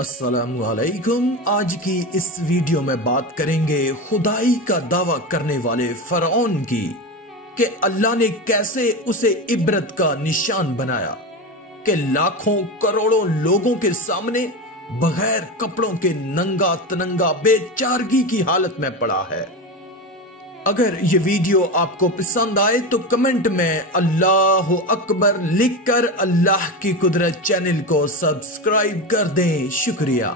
السلام علیکم۔ آج کی اس ویڈیو میں بات کریں گے خدائی کا دعویٰ کرنے والے فرعون کی کہ اللہ نے کیسے اسے عبرت کا نشان بنایا کہ لاکھوں کروڑوں لوگوں کے سامنے بغیر کپڑوں کے ننگا تننگا بے چارگی کی حالت میں پڑا ہے۔ اگر یہ ویڈیو آپ کو پسند آئے تو کمنٹ میں اللہ اکبر لکھ کر اللہ کی قدرت چینل کو سبسکرائب کر دیں، شکریہ۔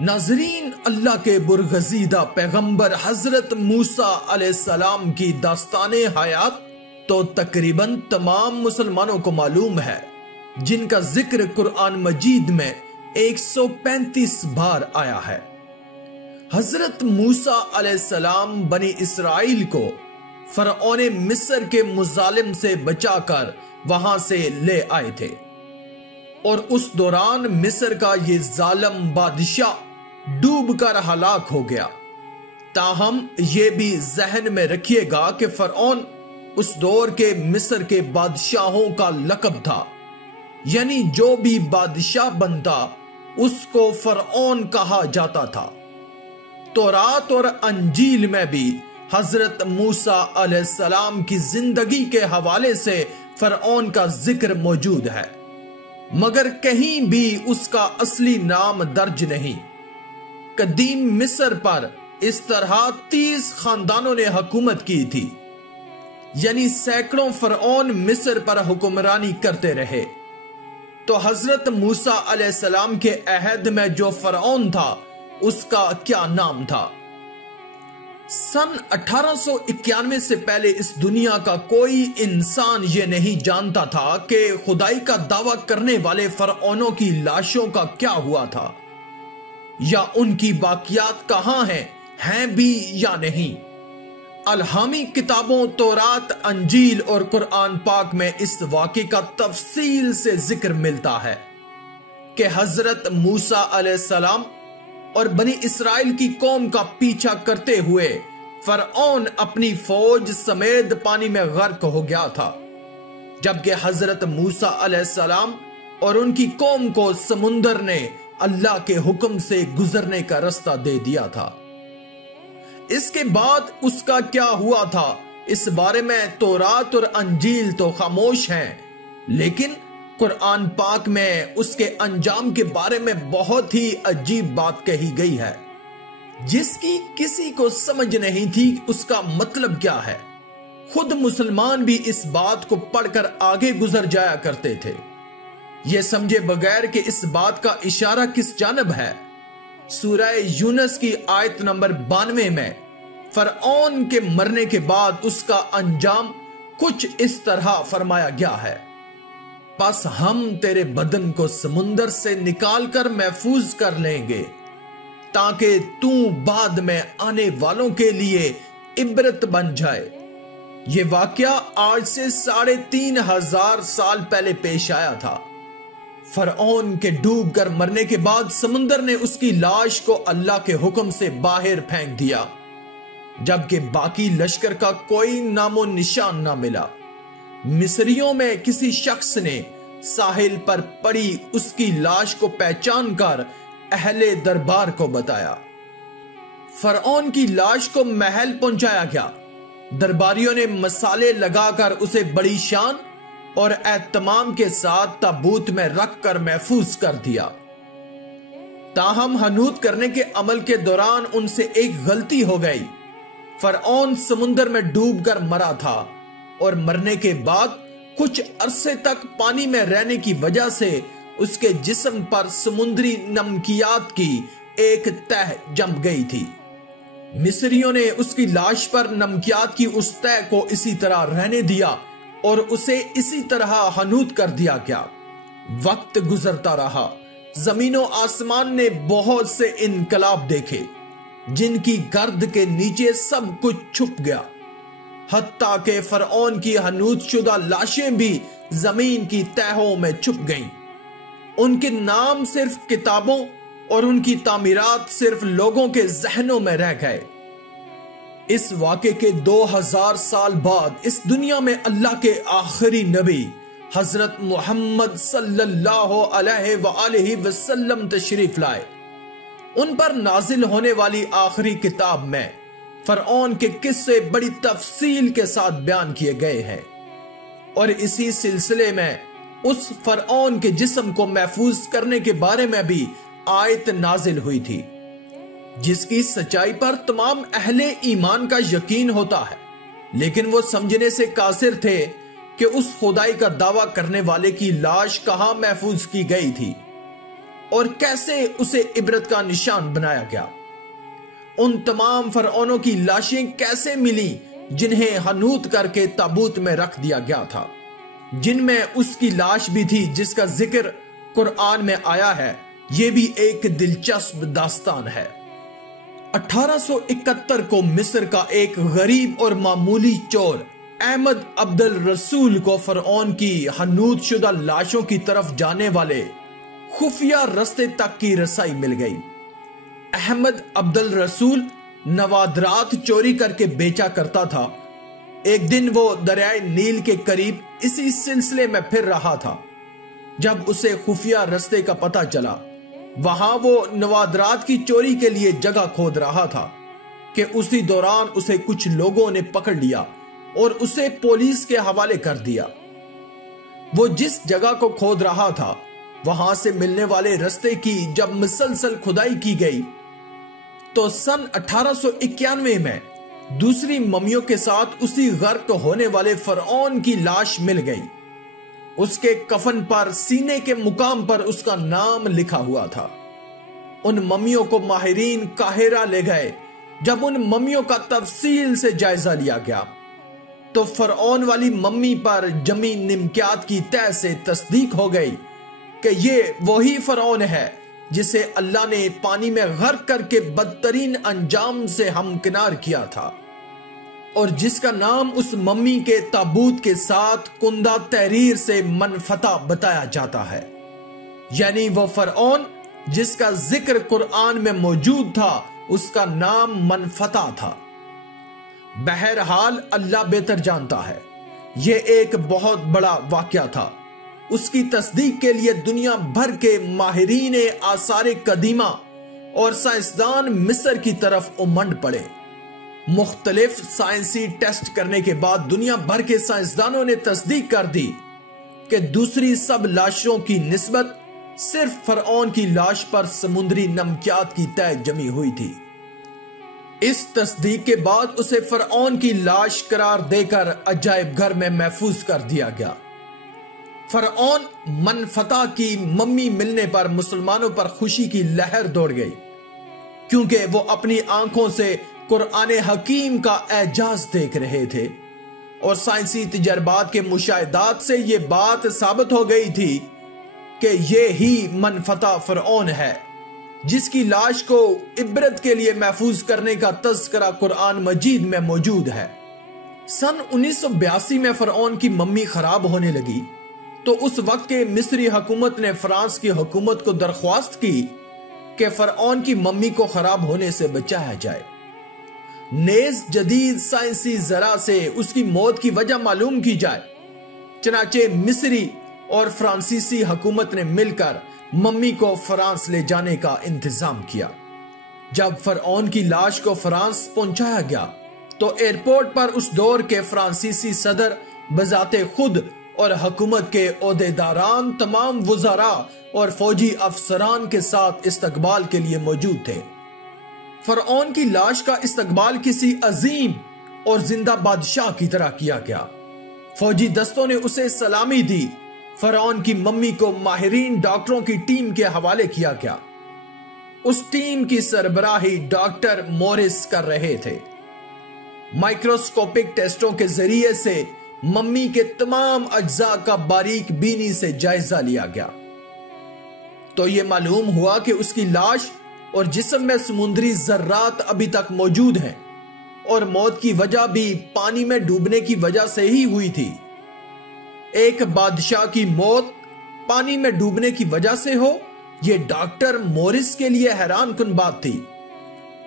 ناظرین، اللہ کے برگزیدہ پیغمبر حضرت موسیٰ علیہ السلام کی داستان حیات تو تقریباً تمام مسلمانوں کو معلوم ہے، جن کا ذکر قرآن مجید میں 135 بار آیا ہے۔ حضرت موسیٰ علیہ السلام بنی اسرائیل کو فرعون مصر کے مظالم سے بچا کر وہاں سے لے آئے تھے، اور اس دوران مصر کا یہ ظالم بادشاہ ڈوب کر ہلاک ہو گیا۔ تاہم یہ بھی ذہن میں رکھیے گا کہ فرعون اس دور کے مصر کے بادشاہوں کا لقب تھا، یعنی جو بھی بادشاہ بنتا اس کو فرعون کہا جاتا تھا۔ تورات اور انجیل میں بھی حضرت موسیٰ علیہ السلام کی زندگی کے حوالے سے فرعون کا ذکر موجود ہے، مگر کہیں بھی اس کا اصلی نام درج نہیں۔ قدیم مصر پر اس طرح 30 خاندانوں نے حکومت کی تھی، یعنی سینکڑوں فرعون مصر پر حکمرانی کرتے رہے۔ تو حضرت موسیٰ علیہ السلام کے عہد میں جو فرعون تھا اس کا کیا نام تھا؟ سن 1891 سے پہلے اس دنیا کا کوئی انسان یہ نہیں جانتا تھا کہ خدائی کا دعویٰ کرنے والے فرعونوں کی لاشوں کا کیا ہوا تھا، یا ان کی باقیات کہاں ہیں بھی یا نہیں۔ الہامی کتابوں تورات، انجیل اور قرآن پاک میں اس واقعے کا تفصیل سے ذکر ملتا ہے کہ حضرت موسیٰ علیہ السلام اور بنی اسرائیل کی قوم کا پیچھا کرتے ہوئے فرعون اپنی فوج سمیت پانی میں غرق ہو گیا تھا، جبکہ حضرت موسیٰ علیہ السلام اور ان کی قوم کو سمندر نے اللہ کے حکم سے گزرنے کا راستہ دے دیا تھا۔ اس کے بعد اس کا کیا ہوا تھا اس بارے میں تورات اور انجیل تو خاموش ہیں، لیکن قرآن پاک میں اس کے انجام کے بارے میں بہت ہی عجیب بات کہی گئی ہے، جس کی کسی کو سمجھ نہیں تھی اس کا مطلب کیا ہے۔ خود مسلمان بھی اس بات کو پڑھ کر آگے گزر جایا کرتے تھے، یہ سمجھے بغیر کہ اس بات کا اشارہ کس جانب ہے۔ سورہ یونس کی آیت نمبر 92 میں فرعون کے مرنے کے بعد اس کا انجام کچھ اس طرح فرمایا گیا ہے: پس ہم تیرے بدن کو سمندر سے نکال کر محفوظ کر لیں گے تاکہ تو بعد میں آنے والوں کے لیے عبرت بن جائے۔ یہ واقعہ آج سے 3500 سال پہلے پیش آیا تھا۔ فرعون کے ڈوب کر مرنے کے بعد سمندر نے اس کی لاش کو اللہ کے حکم سے باہر پھینک دیا، جبکہ باقی لشکر کا کوئی نام و نشان نہ ملا۔ مصریوں میں کسی شخص نے ساحل پر پڑی اس کی لاش کو پہچان کر اہل دربار کو بتایا۔ فرعون کی لاش کو محل پہنچایا گیا۔ درباریوں نے مسالے لگا کر اسے بڑی شان اور اہتمام کے ساتھ تابوت میں رکھ کر محفوظ کر دیا۔ تاہم حنوط کرنے کے عمل کے دوران ان سے ایک غلطی ہو گئی۔ فرعون سمندر میں ڈوب کر مرا تھا، اور مرنے کے بعد کچھ عرصے تک پانی میں رہنے کی وجہ سے اس کے جسم پر سمندری نمکیات کی ایک تہ جم گئی تھی۔ مصریوں نے اس کی لاش پر نمکیات کی اس تہ کو اسی طرح رہنے دیا اور اسے اسی طرح حنوط کر دیا گیا۔ وقت گزرتا رہا، زمین و آسمان نے بہت سے انقلاب دیکھے، جن کی گرد کے نیچے سب کچھ چھپ گیا، حتیٰ کہ فرعون کی حنوط شدہ لاشیں بھی زمین کی تہوں میں چھپ گئیں۔ ان کے نام صرف کتابوں اور ان کی تعمیرات صرف لوگوں کے ذہنوں میں رہ گئے۔ اس واقعے کے 2000 سال بعد اس دنیا میں اللہ کے آخری نبی حضرت محمد صلی اللہ علیہ وآلہ وسلم تشریف لائے، ان پر نازل ہونے والی آخری کتاب میں فرعون کے قصے بڑی تفصیل کے ساتھ بیان کیے گئے ہیں، اور اسی سلسلے میں اس فرعون کے جسم کو محفوظ کرنے کے بارے میں بھی آیت نازل ہوئی تھی، جس کی سچائی پر تمام اہل ایمان کا یقین ہوتا ہے، لیکن وہ سمجھنے سے قاصر تھے کہ اس خدائی کا دعویٰ کرنے والے کی لاش کہاں محفوظ کی گئی تھی اور کیسے اسے عبرت کا نشان بنایا گیا۔ ان تمام فرعونوں کی لاشیں کیسے ملی جنہیں حنوط کر کے تابوت میں رکھ دیا گیا تھا، جن میں اس کی لاش بھی تھی جس کا ذکر قرآن میں آیا ہے، یہ بھی ایک دلچسپ داستان ہے۔ 1871 کو مصر کا ایک غریب اور معمولی چور احمد عبد الرسول کو فرعون کی حنوط شدہ لاشوں کی طرف جانے والے خفیہ رستے تک کی رسائی مل گئی۔ احمد عبد الرسول نوادرات چوری کر کے بیچا کرتا تھا۔ ایک دن وہ دریائے نیل کے قریب اسی سلسلے میں پھر رہا تھا جب اسے خفیہ رستے کا پتہ چلا۔ وہاں وہ نوادرات کی چوری کے لیے جگہ کھود رہا تھا کہ اسی دوران اسے کچھ لوگوں نے پکڑ لیا اور اسے پولیس کے حوالے کر دیا۔ وہ جس جگہ کو کھود رہا تھا وہاں سے ملنے والے رستے کی جب مسلسل کھدائی کی گئی تو سن 1891 میں دوسری ممیوں کے ساتھ اسی غرق ہونے والے فرعون کی لاش مل گئی۔ اس کے کفن پر سینے کے مقام پر اس کا نام لکھا ہوا تھا۔ ان ممیوں کو ماہرین قاہرہ لے گئے۔ جب ان ممیوں کا تفصیل سے جائزہ لیا گیا تو فرعون والی ممی پر جمی نمکیات کی طے سے تصدیق ہو گئی کہ یہ وہی فرعون ہے جسے اللہ نے پانی میں غرق کر کے بدترین انجام سے ہمکنار کیا تھا، اور جس کا نام اس ممی کے تابوت کے ساتھ کندہ تحریر سے منفتح بتایا جاتا ہے، یعنی وہ فرعون جس کا ذکر قرآن میں موجود تھا اس کا نام منفتح تھا۔ بہرحال اللہ بہتر جانتا ہے، یہ ایک بہت بڑا واقعہ تھا۔ اس کی تصدیق کے لیے دنیا بھر کے ماہرین آثار قدیمہ اور سائنسدان مصر کی طرف امنڈ پڑے۔ مختلف سائنسی ٹیسٹ کرنے کے بعد دنیا بھر کے سائنسدانوں نے تصدیق کر دی کہ دوسری سب لاشوں کی نسبت صرف فرعون کی لاش پر سمندری نمکیات کی طے جمی ہوئی تھی۔ اس تصدیق کے بعد اسے فرعون کی لاش قرار دے کر عجائب گھر میں محفوظ کر دیا گیا۔ فرعون منفتح کی ممی ملنے پر مسلمانوں پر خوشی کی لہر دوڑ گئی، کیونکہ وہ اپنی آنکھوں سے قرآن حکیم کا اعجاز دیکھ رہے تھے، اور سائنسی تجربات کے مشاہدات سے یہ بات ثابت ہو گئی تھی کہ یہ ہی منفتح فرعون ہے جس کی لاش کو عبرت کے لیے محفوظ کرنے کا تذکرہ قرآن مجید میں موجود ہے۔ سن 1982 میں فرعون کی ممی خراب ہونے لگی تو اس وقت کے مصری حکومت نے فرانس کی حکومت کو درخواست کی کہ فرعون کی ممی کو خراب ہونے سے بچایا جائے۔ نیز جدید سائنسی ذرا سے اس کی موت کی وجہ معلوم کی جائے۔ چنانچہ مصری اور فرانسیسی حکومت نے مل کر ممی کو فرانس لے جانے کا انتظام کیا۔ جب فرعون کی لاش کو فرانس پہنچایا گیا تو ایئرپورٹ پر اس دور کے فرانسیسی صدر بذات خود اور حکومت کے عہدیداران تمام وزراء اور فوجی افسران کے ساتھ استقبال کے لیے موجود تھے۔ فرعون کی لاش کا استقبال کسی عظیم اور زندہ بادشاہ کی طرح کیا گیا۔ فوجی دستوں نے اسے سلامی دی۔ فرعون کی ممی کو ماہرین ڈاکٹروں کی ٹیم کے حوالے کیا گیا۔ اس ٹیم کی سربراہی ڈاکٹر مورس کر رہے تھے۔ مائکروسکوپک ٹیسٹوں کے ذریعے سے ممی کے تمام اجزاء کا باریک بینی سے جائزہ لیا گیا تو یہ معلوم ہوا کہ اس کی لاش اور جسم میں سمندری ذرات ابھی تک موجود ہیں، اور موت کی وجہ بھی پانی میں ڈوبنے کی وجہ سے ہی ہوئی تھی۔ ایک بادشاہ کی موت پانی میں ڈوبنے کی وجہ سے ہو، یہ ڈاکٹر مورس کے لیے حیران کن بات تھی۔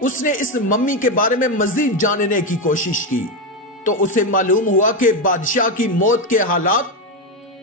اس نے اس ممی کے بارے میں مزید جاننے کی کوشش کی تو اسے معلوم ہوا کہ بادشاہ کی موت کے حالات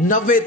90